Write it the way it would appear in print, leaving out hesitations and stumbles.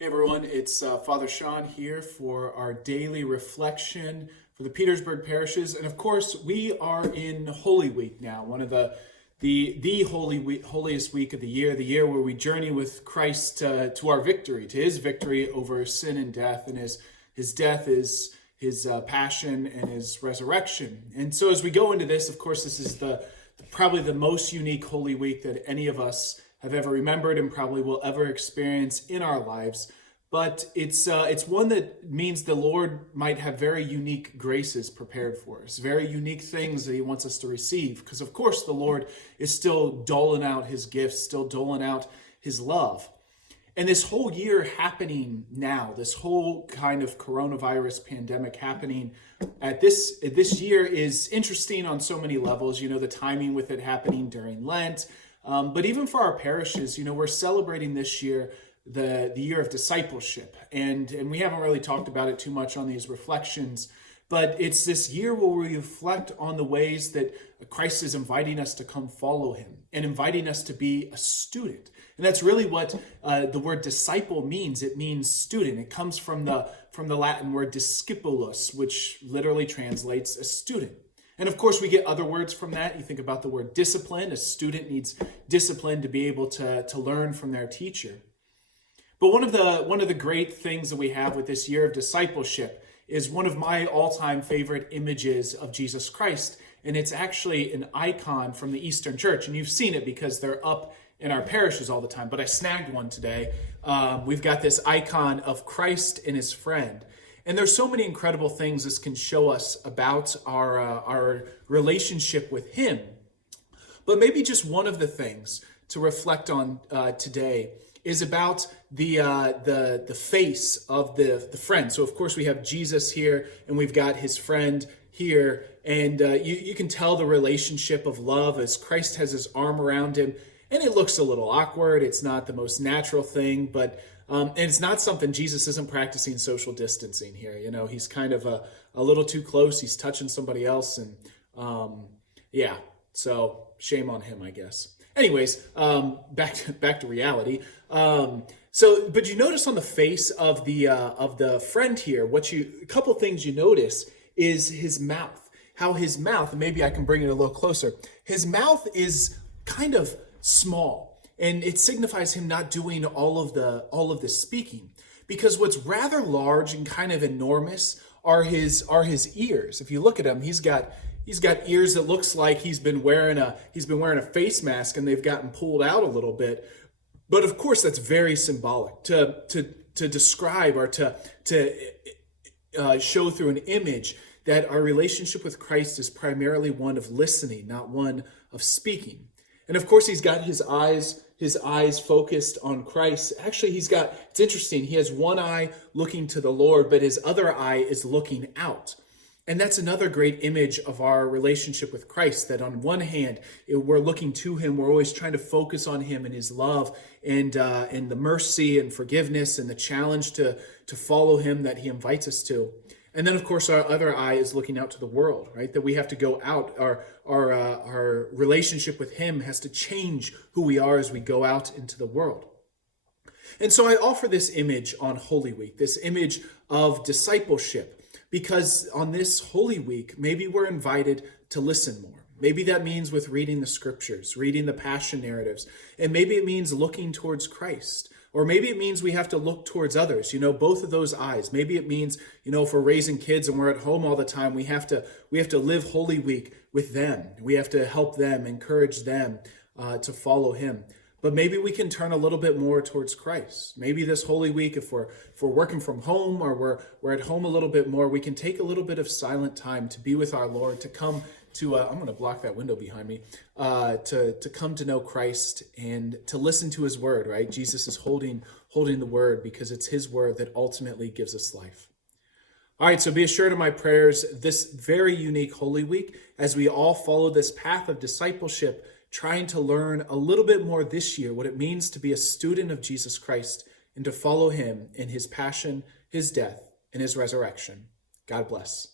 Hey everyone, it's Father Sean here for our daily reflection for the Petersburg parishes, and of course we are in Holy Week now, one of the holiest week of the year where we journey with Christ to our victory, to His victory over sin and death, and His death is His passion and His resurrection. And so as we go into this, of course, this is probably the most unique Holy Week that any of us have ever remembered and probably will ever experience in our lives. But it's one that means the Lord might have very unique graces prepared for us, very unique things that He wants us to receive. Because of course the Lord is still doling out His gifts, still doling out His love. And this whole year happening now, this whole kind of coronavirus pandemic happening at this year is interesting on so many levels. You know, the timing with it happening during Lent. But even for our parishes, you know, we're celebrating this year the year of discipleship. And we haven't really talked about it too much on these reflections, but it's this year where we reflect on the ways that Christ is inviting us to come follow Him and inviting us to be a student. And that's really what the word disciple means. It means student. It comes from the Latin word discipulus, which literally translates as student. And of course, we get other words from that. You think about the word discipline. A student needs discipline to be able to learn from their teacher. But one of the great things that we have with this year of discipleship is one of my all-time favorite images of Jesus Christ. And it's actually an icon from the Eastern Church. And you've seen it because they're up in our parishes all the time. But I snagged one today. We've got this icon of Christ and His friend. And there's so many incredible things this can show us about our relationship with Him. But maybe just one of the things to reflect on today is about the face of the friend. So of course we have Jesus here, and we've got His friend here, and you can tell the relationship of love as Christ has His arm around him, and it looks a little awkward. It's not the most natural thing, but and it's not something. Jesus isn't practicing social distancing here. You know, He's kind of a little too close. He's touching somebody else, and yeah, so shame on him, I guess. Anyways, back to reality. But you notice on the face of the friend here, a couple things you notice is his mouth. How his mouth, maybe I can bring it a little closer. His mouth is kind of small. And it signifies him not doing all of the speaking, because what's rather large and kind of enormous are his ears. If you look at him, he's got ears that looks like he's been wearing a face mask, and they've gotten pulled out a little bit. But of course, that's very symbolic to describe or to show through an image that our relationship with Christ is primarily one of listening, not one of speaking. And of course, he's got his eyes focused on Christ. Actually, it's interesting, he has one eye looking to the Lord, but his other eye is looking out. And that's another great image of our relationship with Christ, that on one hand, we're looking to Him, we're always trying to focus on Him and His love and the mercy and forgiveness and the challenge to follow Him that He invites us to. And then, of course, our other eye is looking out to the world, right? That we have to go out. Our relationship with Him has to change who we are as we go out into the world. And so I offer this image on Holy Week, this image of discipleship, because on this Holy Week, maybe we're invited to listen more. Maybe that means with reading the scriptures, reading the passion narratives, and maybe it means looking towards Christ. Or maybe it means we have to look towards others, you know, both of those eyes. Maybe it means, you know, if we're raising kids and we're at home all the time, we have to live Holy Week with them. We have to help them, encourage them to follow Him. But maybe we can turn a little bit more towards Christ. Maybe this Holy Week, if we're working from home or we're at home a little bit more, we can take a little bit of silent time to be with our Lord, to come to, I'm going to block that window behind me, to come to know Christ and to listen to His word, right? Jesus is holding the word because it's His word that ultimately gives us life. All right, so be assured of my prayers this very unique Holy Week as we all follow this path of discipleship, trying to learn a little bit more this year what it means to be a student of Jesus Christ and to follow Him in His passion, His death, and His resurrection. God bless.